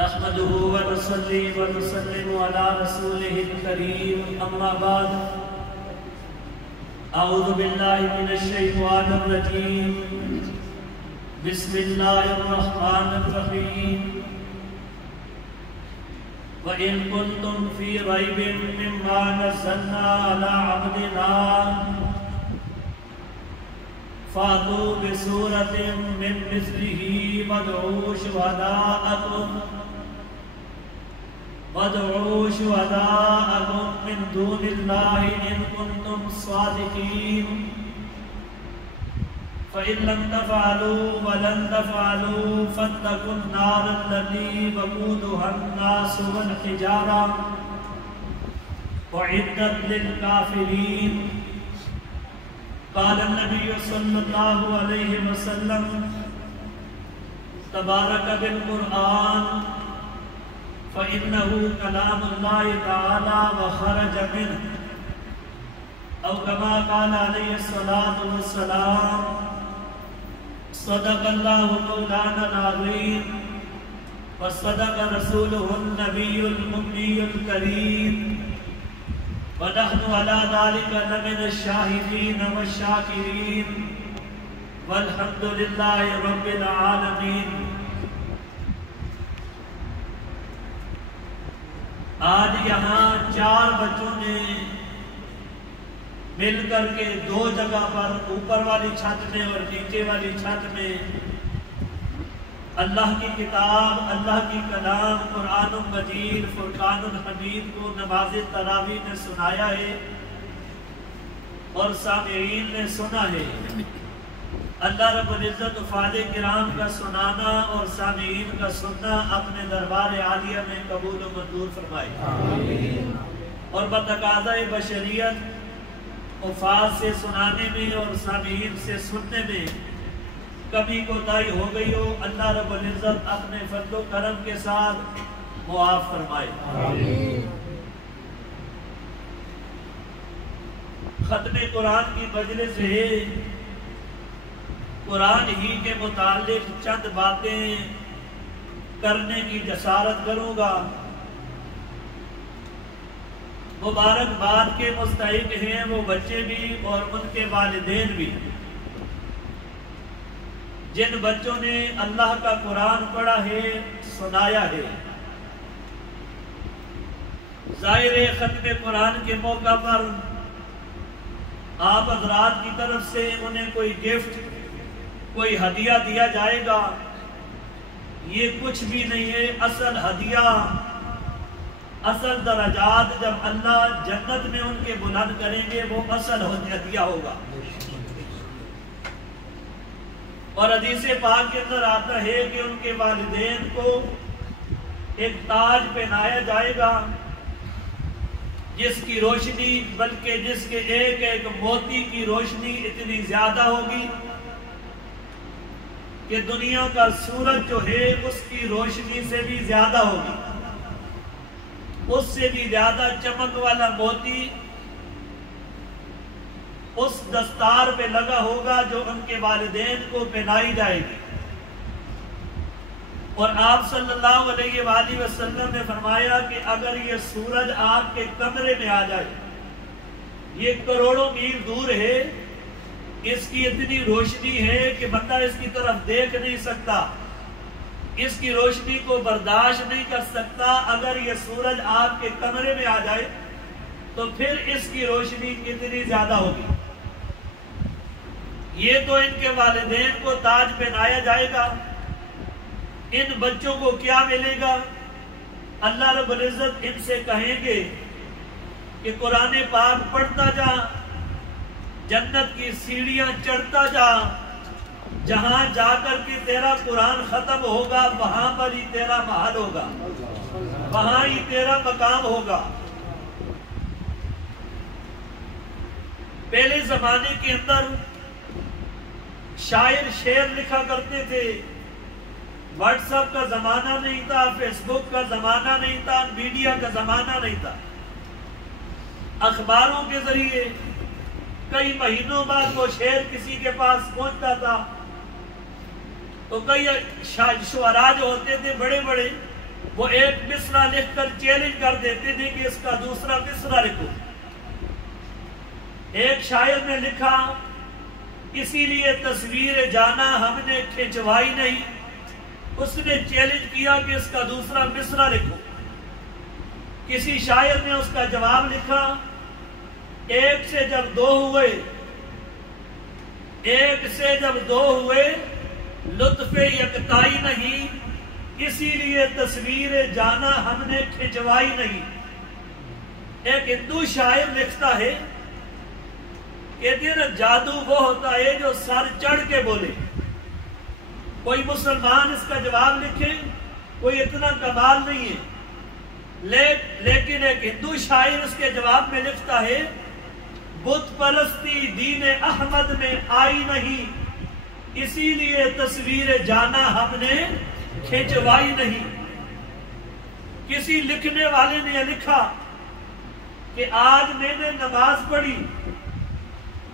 نحمده ونصلي ونسلم على رسوله الكريم أما بعد أعوذ بالله من الشيطان الرجيم بسم الله الرحمن الرحيم وإن كنتم في ريب مما نزلنا على عبدنا فاتوا بسورة من مثله وادعوا شهداءكم من دون الله إن كنتم صادقين فإن لم تفعلوا ولن تفعلوا فاتقوا النار التي وقودها الناس والحجارة أعدت للكافرين. قال النبي صلى الله عليه وسلم تبارك بالقرآن فإنه كلام الله تعالى وخرج منه أو كما قال عليه الصلاة والسلام صدق الله مولانا العظيم وصدق رسوله النبي الأمي الكريم ونحن على ذلك لمن الشاهدين والشاكرين والحمد لله رب العالمين. آج یہاں 4 بچوں نے مل کر کے 2 جگہ پر اوپر والی چھت میں اور نیچے والی چھت میں اللہ کی کتاب، اللہ کی کلام قرآن مجید فرقان الحمید کو نماز تراویح میں سنایا ہے اور سامعین نے سنا ہے. اللہ رب العزت افاد کرام کا سنانا اور سامعین کا سننا اپنے دربار عالیہ میں قبول و منظور فرمائے اور بتقاضۂ بشریت افاد سے سنانے میں اور سامعین سے سننے میں کبھی کوتاہی ہو گئی ہو اللہ رب العزت اپنے فضل و کرم کے ساتھ معاف فرمائے. ختم قرآن کی مجلس ہے. قرآن ہی کے متعلق چند باتیں کرنے کی جسارت کروں گا. مبارکباد کے مستحق ہیں وہ بچے بھی اور ان کے والدین بھی جن بچوں نے اللہ کا قرآن پڑھا ہے، سنایا ہے. ظاہر ختم قرآن کے موقع پر آپ حضرات کی طرف سے انہیں کوئی گفٹ، کوئی ہدیہ دیا جائے گا. یہ کچھ بھی نہیں ہے. اصل ہدیہ، اصل درجات جب اللہ جنت میں ان کے بلند کریں گے وہ اصل ہدیہ ہوگا. اور حدیث پاک کے اندر آتا ہے کہ ان کے والدین کو ایک تاج پہنایا جائے گا جس کی روشنی، بلکہ جس کے ایک ایک موتی کی روشنی اتنی زیادہ ہوگی کہ دنیا کا سورج جو ہے اس کی روشنی سے بھی زیادہ ہوگی. اس سے بھی زیادہ چمک والا موتی اس دستار پہ لگا ہوگا جو ان کے والدین کو پہنائی جائے گی. اور آپ صلی اللہ علیہ وآلہ وسلم نے فرمایا کہ اگر یہ سورج آپ کے کمرے میں آ جائے، یہ کروڑوں میل دور ہے، اس کی اتنی روشنی ہے کہ بندہ اس کی طرف دیکھ نہیں سکتا، اس کی روشنی کو برداشت نہیں کر سکتا. اگر یہ سورج آپ کے کمرے میں آ جائے تو پھر اس کی روشنی کتنی زیادہ ہوگی. یہ تو ان کے والدین کو تاج پہنایا جائے گا. ان بچوں کو کیا ملے گا؟ اللہ رب العزت ان سے کہیں گے کہ قرآن پاک پڑھتا جا، جنت کی سیڑھیاں چڑھتا جا، جہاں جا کر کے تیرا قرآن ختم ہوگا وہاں پر ہی تیرا محل ہوگا، وہاں ہی تیرا مقام ہوگا. پہلے زمانے کے اندر شاعر شعر لکھا کرتے تھے. واٹس ایپ کا زمانہ نہیں تھا، فیس بک کا زمانہ نہیں تھا، میڈیا کا زمانہ نہیں تھا. اخباروں کے ذریعے کئی مہینوں بعد وہ شعر کسی کے پاس پہنچتا تھا تو کئی شعراء جو ہوتے تھے بڑے بڑے وہ ایک مصرع لکھ کر چیلنج کر دیتے تھے کہ اس کا دوسرا مصرع لکھو۔ ایک شاعر نے لکھا، اسی لیے تصویر جانا ہم نے کھنچوائی نہیں۔ اس نے چیلنج کیا کہ اس کا دوسرا مصرع لکھو۔ کسی شاعر نے اس کا جواب لکھا، ایک سے جب دو ہوئے لطف یکتائی نہیں، اسی لیے تصویر جانا ہم نے کھنچوائی نہیں۔ ایک ہندو شاعر لکھتا ہے کہ دن جادو وہ ہوتا ہے جو سر چڑھ کے بولے۔ کوئی مسلمان اس کا جواب لکھے، کوئی اتنا کمال نہیں ہے، لیکن ایک ہندو شاعر اس کے جواب میں لکھتا ہے، بت پرستی دین احمد میں آئی نہیں، اسی لیے تصویر جانا ہم نے کھنچوائی نہیں۔ کسی لکھنے والے نے یہ لکھا کہ آج میں نے نماز پڑھی،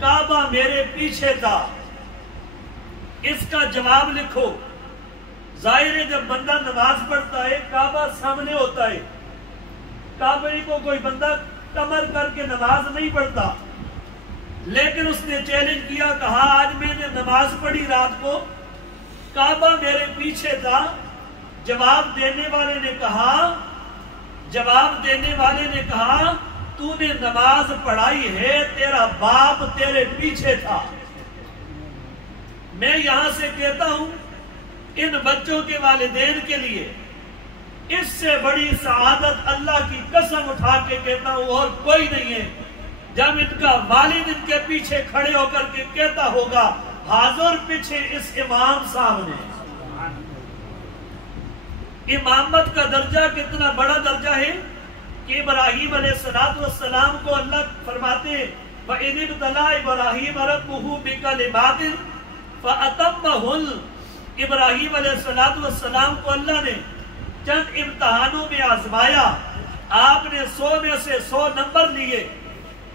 کعبہ میرے پیچھے تھا۔ اس کا جواب لکھو۔ ظاہر ہے جب بندہ نماز پڑھتا ہے کعبہ سامنے ہوتا ہے، کعبے کو کوئی بندہ کمر کر کے نماز نہیں پڑھتا، لیکن اس نے چیلنج کیا، کہا آج میں نے نماز پڑھی رات کو، کعبہ میرے پیچھے تھا۔ جواب دینے والے نے کہا تو نے نماز پڑھائی ہے، تیرا باپ تیرے پیچھے تھا۔ میں یہاں سے کہتا ہوں ان بچوں کے والدین کے لیے اس سے بڑی سعادت اللہ کی قسم اٹھا کے کہتا ہوں اور کوئی نہیں ہے، جب ان کا والد ان کے پیچھے کھڑے ہو کر کے کہتا ہوگا حاضر پیچھے اس امام صاحب نے۔ امامت کا درجہ کتنا بڑا درجہ ہے کہ ابراہیم علیہ السلام کو اللہ فرماتے ہیں وَإِذِ ابْتَلَىٰ إِبْرَاهِيمَ رَبُّهُ بِكَلِمَاتٍ فَأَتَمَّهُنَّ۔ ابراہیم علیہ السلام کو اللہ نے چند امتحانوں میں آزمایا، آپ نے 100 میں سے 100 نمبر لیے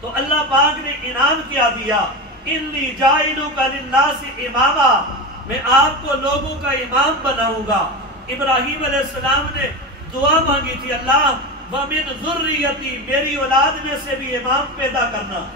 تو اللہ پاک نے انعام کیا دیا، اِنِّي جَاعِلُكَ لِلنَّاسِ إِمَامًا، میں آپ کو لوگوں کا امام بناؤں گا۔ ابراہیم علیہ السلام نے دعا مانگی تھی، اللہ وَمِن ذُرِّيَّتِي، میری اولاد میں سے بھی امام پیدا کرنا۔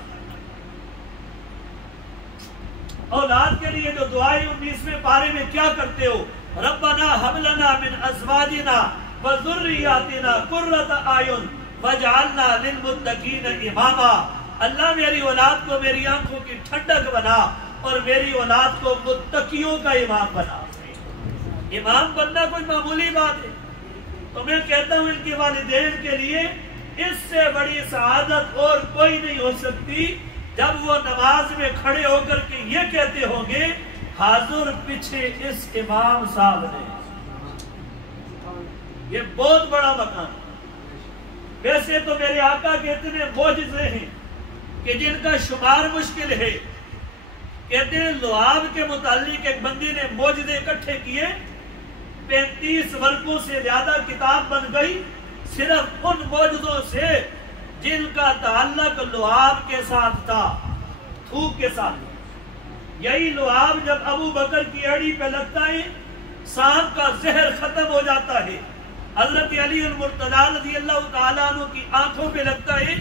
اولاد کے لیے جو دعائیں 19ویں پارے میں کیا کرتے ہو، ربنا هب لنا من ازواجنا وذرياتنا قرۃ اعین واجعلنا للمتقین اماما۔ اللہ میری اولاد کو میری آنکھوں کی ٹھنڈک بنا اور میری اولاد کو متقیوں کا امام بنا۔ امام بننا کوئی معمولی بات ہے، تو میں کہتا ہوں ان کے والدین کے لیے اس سے بڑی سعادت اور کوئی نہیں ہو سکتی جب وہ نماز میں کھڑے ہو کر کے یہ کہتے ہوں گے حاضر پیچھے اس امام صاحب نے۔ یہ بہت بڑا مقام۔ ویسے تو میرے آقا کے اتنے معجزے ہیں کہ جن کا شمار مشکل ہے۔ کہتے ہیں لعاب کے متعلق ایک بندی نے معجزے اکٹھے کیے، 35 ورقوں سے زیادہ کتاب بن گئی صرف ان معجزوں سے جن کا تعلق لعاب کے ساتھ تھا، تھوک کے ساتھ۔ یہی لعاب جب ابو بکر کی اڑی پہ لگتا ہے سانپ کا زہر ختم ہو جاتا ہے۔ حضرت علی المرتضیٰ رضی اللہ تعالیٰ عنہ کی آنکھوں پہ لگتا ہے،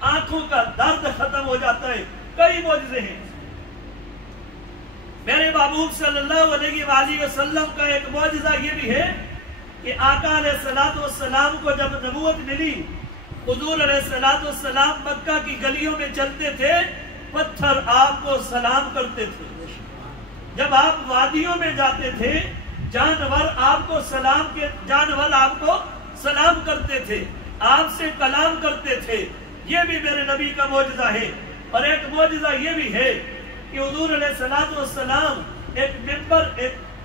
آنکھوں کا درد ختم ہو جاتا ہے۔ کئی معجزے ہیں۔ میرے محبوب صلی اللہ علیہ وآلہ وسلم کا ایک معجزہ یہ بھی ہے کہ آقا علیہ السلام کو جب نبوت ملی، حضور علیہ السلام مکہ کی گلیوں میں چلتے تھے، پتھر آپ کو سلام کرتے تھے۔ جب آپ وادیوں میں جاتے تھے جانور آپ کو سلام کرتے تھے، آپ سے کلام کرتے تھے۔ یہ بھی میرے نبی کا معجزہ ہے۔ اور ایک معجزہ یہ بھی ہے کہ حضور علیہ السلام ایک ممبر،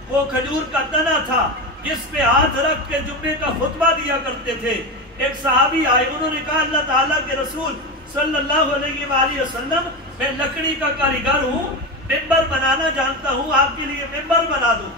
وہ کھجور کا تنا تھا جس پہ ہاتھ رکھ کے جمعے کا خطبہ دیا کرتے تھے۔ ایک صحابی آئے، انہوں نے کہا اللہ تعالیٰ کے رسول صلی اللہ علیہ وآلہ وسلم میں لکڑی کا کاریگر ہوں، ممبر بنانا جانتا ہوں، آپ کے لیے ممبر بنا دوں۔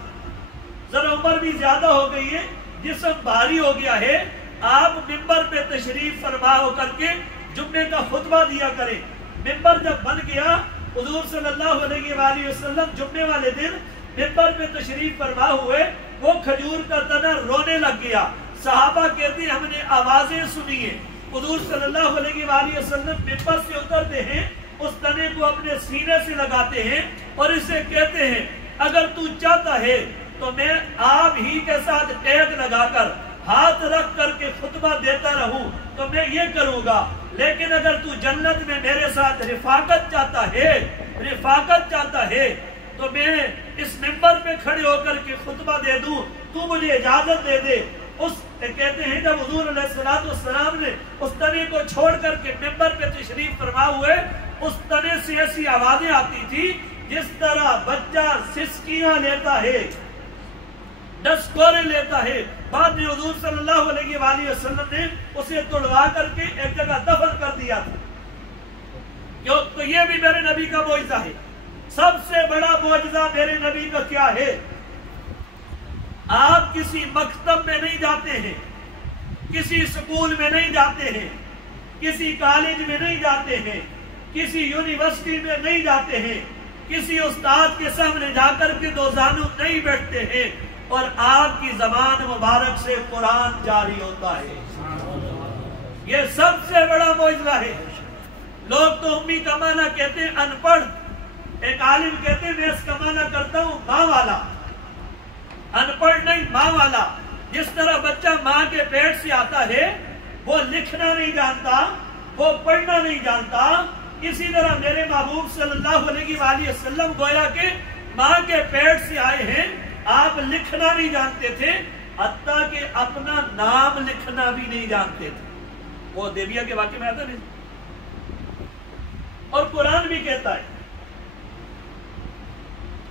ذرا عمر بھی زیادہ ہو گئی ہے، جسم بھاری ہو گیا ہے، آپ ممبر پہ تشریف فرما ہو کر کے جمعے کا خطبہ دیا کریں۔ ممبر جب بن گیا، حضور صلی اللہ علیہ وآلہ وسلم جمعے والے دن ممبر پہ تشریف فرما ہوئے، وہ کھجور کا تنا رونے لگ گیا۔ صحابہ کہتے ہیں ہم نے آوازیں سنی ہیں، حضور صلی اللہ علیہ وآلہ وسلم ممبر سے اترتے ہیں، اس تنے کو اپنے سینے سے لگاتے ہیں اور اسے کہتے ہیں اگر تو چاہتا ہے تو میں آپ ہی کے ساتھ ٹیگ لگا کر ہاتھ رکھ کر کے خطبہ دیتا رہوں تو میں یہ کروں گا، لیکن اگر تو جنت میں میرے ساتھ رفاقت چاہتا ہے تو میں اس ممبر پہ کھڑے ہو کر کے خطبہ دے دوں، تو مجھے اجازت دے دے۔ اس کہتے ہیں جب حضور علیہ السلام نے اس تنے کو چھوڑ کر کے ممبر پہ تشریف فرما ہوئے، اس تنے سے ایسی آوازیں آتی تھی جس طرح بچہ سسکیاں لیتا ہے، ڈسکورے لیتا ہے۔ بعد میں حضور صلی اللہ علیہ وآلہ وسلم نے اسے توڑوا کر کے ایک جگہ دفن کر دیا تھا۔ تو یہ بھی میرے نبی کا معجزہ ہے۔ سب سے بڑا معجزہ میرے نبی کا کیا ہے؟ آپ کسی مکتب میں نہیں جاتے ہیں، کسی سکول میں نہیں جاتے ہیں، کسی کالج میں نہیں جاتے ہیں، کسی یونیورسٹی میں نہیں جاتے ہیں، کسی استاد کے سامنے جا کر کے دو زانو نہیں بیٹھتے ہیں، اور آپ کی زبان مبارک سے قرآن جاری ہوتا ہے۔ یہ سب سے بڑا معجزہ ہے۔ لوگ تو امی کا معنی کہتے ہیں ان پڑھ، ایک عالم کہتے ہیں میں اس کا معنی کرتا ہوں ماں والا، ان پڑھ نہیں ماں والا۔ جس طرح بچہ ماں کے پیٹ سے آتا ہے وہ لکھنا نہیں جانتا، وہ پڑھنا نہیں جانتا، اسی طرح میرے محبوب صلی اللہ علیہ وآلہ وسلم گویا کہ ماں کے پیٹ سے آئے ہیں۔ آپ لکھنا نہیں جانتے تھے، حتیٰ کہ اپنا نام لکھنا بھی نہیں جانتے تھے۔ وہ دیویا کے واقعے میں آتا نہیں، اور قرآن بھی کہتا ہے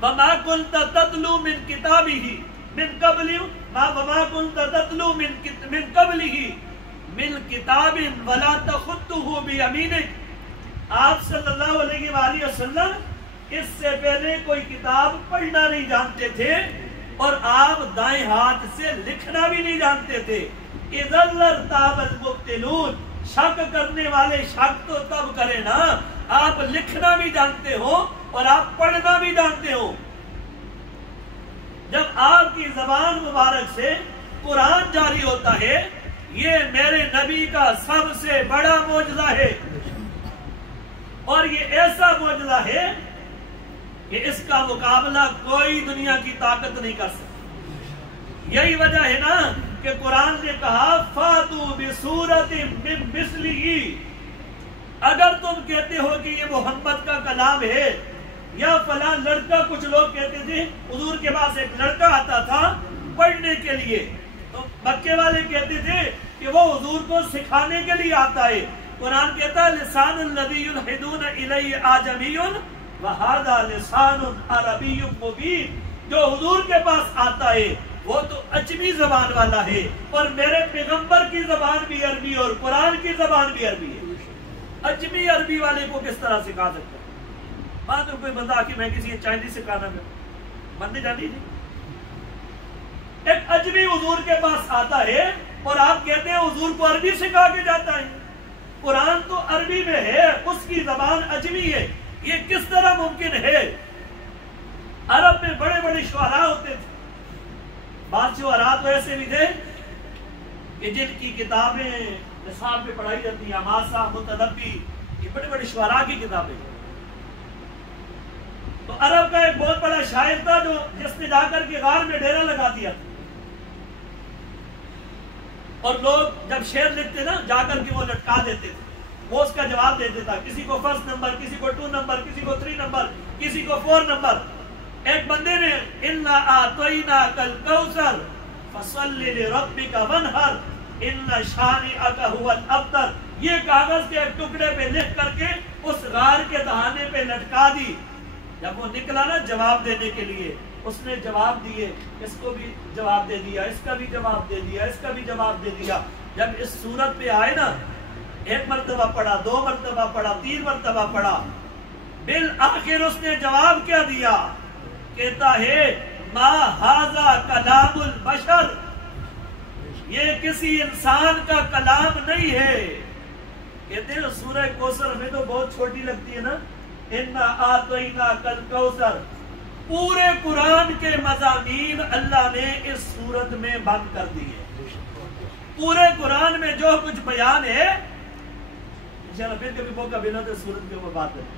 وَمَا كُنْتَ تَتْلُو مِنْ كِتَابِهِ مِنْ قَبْلِهِ وَمَا كُنْتَ تَتْلُو مِنْ قَبْلِهِ مِنْ كِتَابٍ وَلَا تَخُطُّهُ بِيَمِينِكَ۔ آپ صلی اللہ علیہ وآلہ وسلم اس سے پہلے کوئی کتاب پڑھنا نہیں جانتے تھے، اور آپ دائیں ہاتھ سے لکھنا بھی نہیں جانتے تھے۔ اِذَا لَارْتَابَ الْمُبْطِلُونَ، شک کرنے والے شک تو تب کرے نا، آپ لکھنا بھی جانتے ہو اور آپ پڑھنا بھی جانتے ہو۔ جب آپ کی زبان مبارک سے قرآن جاری ہوتا ہے، یہ میرے نبی کا سب سے بڑا معجزہ ہے، اور یہ ایسا معجزہ ہے کہ اس کا مقابلہ کوئی دنیا کی طاقت نہیں کر سکتی۔ یہی وجہ ہے نا کہ قرآن نے کہا فَاتُوا بِسُورَةٍ مِّن مِثْلِهِ۔ اگر تم کہتے ہو کہ یہ محمد کا کلام ہے یا فلاں لڑکا، کچھ لوگ کہتے تھے حضور کے پاس ایک لڑکا آتا تھا پڑھنے کے لیے، تو مکے والے کہتے تھے کہ وہ حضور کو سکھانے کے لیے آتا ہے۔ قرآن کہتا ہے لسان الذی یلحدون الیہ اعجمی وہذا لسان عربی مبین۔ جو حضور کے پاس آتا ہے وہ تو اجمی زبان والا ہے، اور میرے پیغمبر کی زبان بھی عربی اور قرآن کی زبان بھی عربی ہے۔ اجمی عربی والے کو کس طرح سکھا سکتا ہے؟ بات کوئی بندہ کہ میں کسی چائنیز سکھانا میں بندے جانی نہیں۔ ایک اجمی حضور کے پاس آتا ہے اور آپ کہتے ہیں حضور کو عربی سکھا کے جاتا ہے۔ قرآن تو عربی میں ہے، اس کی زبان اجمی ہے، یہ کس طرح ممکن ہے؟ عرب میں بڑے بڑے شعراء ہوتے تھے، بعض شعراء تو ایسے بھی تھے کہ جن کی کتابیں نصاب میں پڑھائی جاتی ہیں، حماسہ، متنبی، یہ بڑے بڑے شعراء کی کتابیں۔ تو عرب کا ایک بہت بڑا شاعر تھا جو جس نے جا کر کے غار میں ڈیرا لگا دیا تھا، اور لوگ جب شعر لکھتے نا جا کر کے وہ لٹکا دیتے تھے، وہ اس کا جواب دیتے تھا، کسی کو فرسٹ نمبر، کسی کو 2 نمبر، کسی کو 3 نمبر، کسی کو 4 نمبر۔ ایک بندے نے اِنَّا أَعْطَيْنَاكَ الْكَوْثَرَ فَصَلِّ لِرَبِّكَ وَانْحَرْ إِنَّ شَانِئَكَ هُوَ الْأَبْتَرُ، یہ کاغذ کے ایک ٹکڑے پہ لکھ کر کے اس غار کے دہانے پہ لٹکا دی۔ جب وہ نکلا نا جواب دینے کے لیے، اس نے جواب دیے، اس کو بھی جواب دے دیا، اس کا بھی جواب دے دیا، اس کا بھی جواب دے دیا۔ جب اس صورت پہ آئے نا، 1 مرتبہ پڑھا، 2 مرتبہ پڑھا، 3 مرتبہ پڑھا، بالآخر اس نے جواب کیا دیا؟ کہتا ہے ما ھذا کلام البشر، یہ کسی انسان کا کلام نہیں ہے۔ کہتے ہیں سورہ کوثر ہمیں تو بہت چھوٹی لگتی ہے نا، اِنَّا أَعْطَيْنَاكَ الْكَوْثَرَ، پورے قرآن قرآن کے مضامین اللہ نے اس سورت میں بند کر دیے. پورے قرآن میں جو کچھ بیان ہے، انشاءاللہ پھر کبھی موقع ملا تو سورت کے اوپر بات کریں.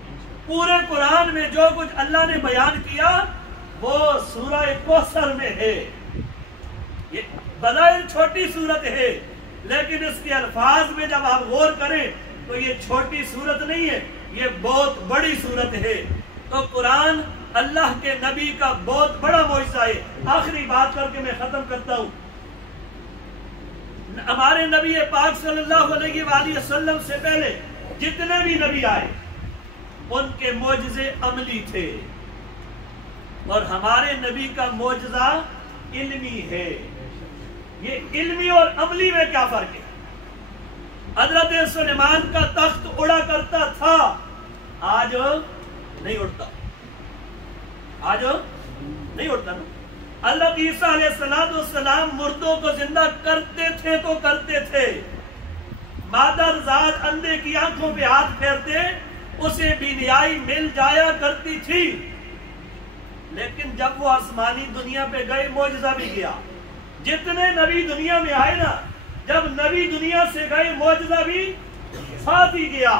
پورے قرآن میں جو کچھ اللہ نے بیان کیا وہ سورہ کوثر میں ہے. یہ بظاہر چھوٹی صورت ہے، لیکن اس کے الفاظ میں جب آپ غور کریں تو یہ چھوٹی صورت نہیں ہے، یہ بہت بڑی صورت ہے. تو قرآن اللہ کے نبی کا بہت بڑا معجزہ ہے. آخری بات کر کے میں ختم کرتا ہوں. ہمارے نبی پاک صلی اللہ علیہ وآلہ وسلم سے پہلے جتنے بھی نبی آئے ان کے معجزے عملی تھے، اور ہمارے نبی کا معجزہ علمی ہے. یہ علمی اور عملی میں کیا فرق ہے؟ حضرت سلیمان کا تخت اڑا کرتا تھا، آج نہیں اڑتا. آج نہیں اڑتا نا. حضرت عیسیٰ علیہ السلام مردوں کو زندہ کرتے تھے تو کرتے تھے. مادر ذات اندھے کی آنکھوں پہ ہاتھ پھیرتے اسے بینیائی مل جایا کرتی تھی، لیکن جب وہ آسمانی دنیا پہ گئے معجزہ بھی گیا. جتنے نبی دنیا میں آئے نا، جب نبی دنیا سے گئے معجزہ بھی ساتھ ہی گیا.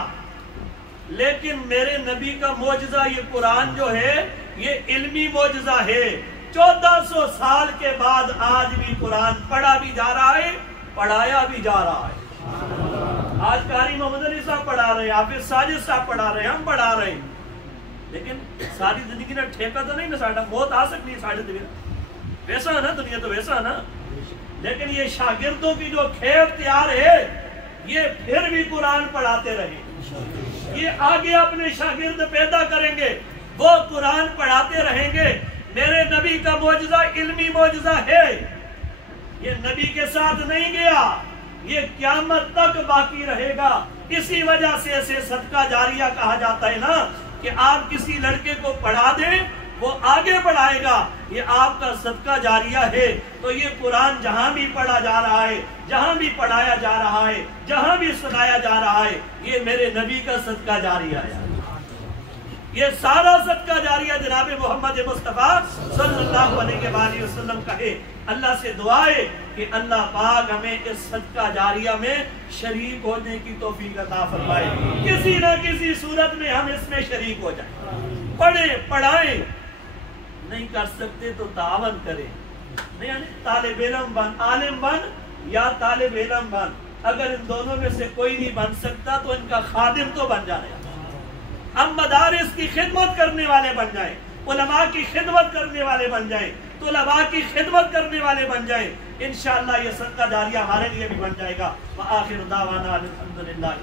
لیکن میرے نبی کا معجزہ یہ قرآن جو ہے یہ علمی معجزہ ہے. 1400 سال کے بعد آج بھی قرآن پڑھا بھی جا رہا ہے، پڑھایا بھی جا رہا ہے. آج قاری محمد علی صاحب پڑھا رہے ہیں، حافظ ساجد صاحب پڑھا رہے ہیں، ہم پڑھا رہے ہیں. لیکن ساری زندگی نے ٹھیکہ تو نہیں نا ساڑھا، موت آ سکتی ہے ساڑھے دنیا ویسا نا، دنیا تو ویسا نا. لیکن یہ شاگردوں کی جو کھیپ تیار ہے یہ پھر بھی قرآن پڑھاتے رہے. یہ آگے اپنے شاگرد پیدا کریں گے، وہ قرآن پڑھاتے رہیں گے. میرے نبی کا معجزہ علمی معجزہ ہے، یہ نبی کے ساتھ نہیں گیا، یہ قیامت تک باقی رہے گا. اسی وجہ سے اسے صدقہ جاریہ کہا جاتا ہے نا، کہ آپ کسی لڑکے کو پڑھا دیں وہ آگے پڑھائے گا، یہ آپ کا صدقہ جاریہ ہے. تو یہ قرآن جہاں بھی پڑھا جا رہا ہے، جہاں بھی پڑھایا جا رہا ہے، جہاں بھی سنایا جا رہا ہے، یہ میرے نبی کا صدقہ جاریہ ہے. یہ سارا صدقہ جاریہ جناب محمد مصطفیٰ صلی اللہ علیہ وآلہ وسلم کا ہے. اللہ سے دعا ہے کہ اللہ پاک ہمیں اس صدقہ جاریہ میں شریک ہونے کی توفیق عطا فرمائے. کسی نہ کسی صورت میں ہم اس میں شریک ہو جائیں. پڑھیں، پڑھائیں، نہیں کر سکتے تو تعاون کریں. نہیں یعنی طالب علم بن، عالم بن یا طالب علم بن. اگر ان دونوں میں سے کوئی نہیں بن سکتا تو ان کا خادم تو بن جائے. ہم مدارس کی خدمت کرنے والے بن جائیں، علماء کی خدمت کرنے والے بن جائیں، طلباء کی خدمت کرنے والے بن جائیں. انشاءاللہ یہ صدقہ جاریہ ہمارے لیے بھی بن جائے گا. وآخر دعوانا الحمدللہ.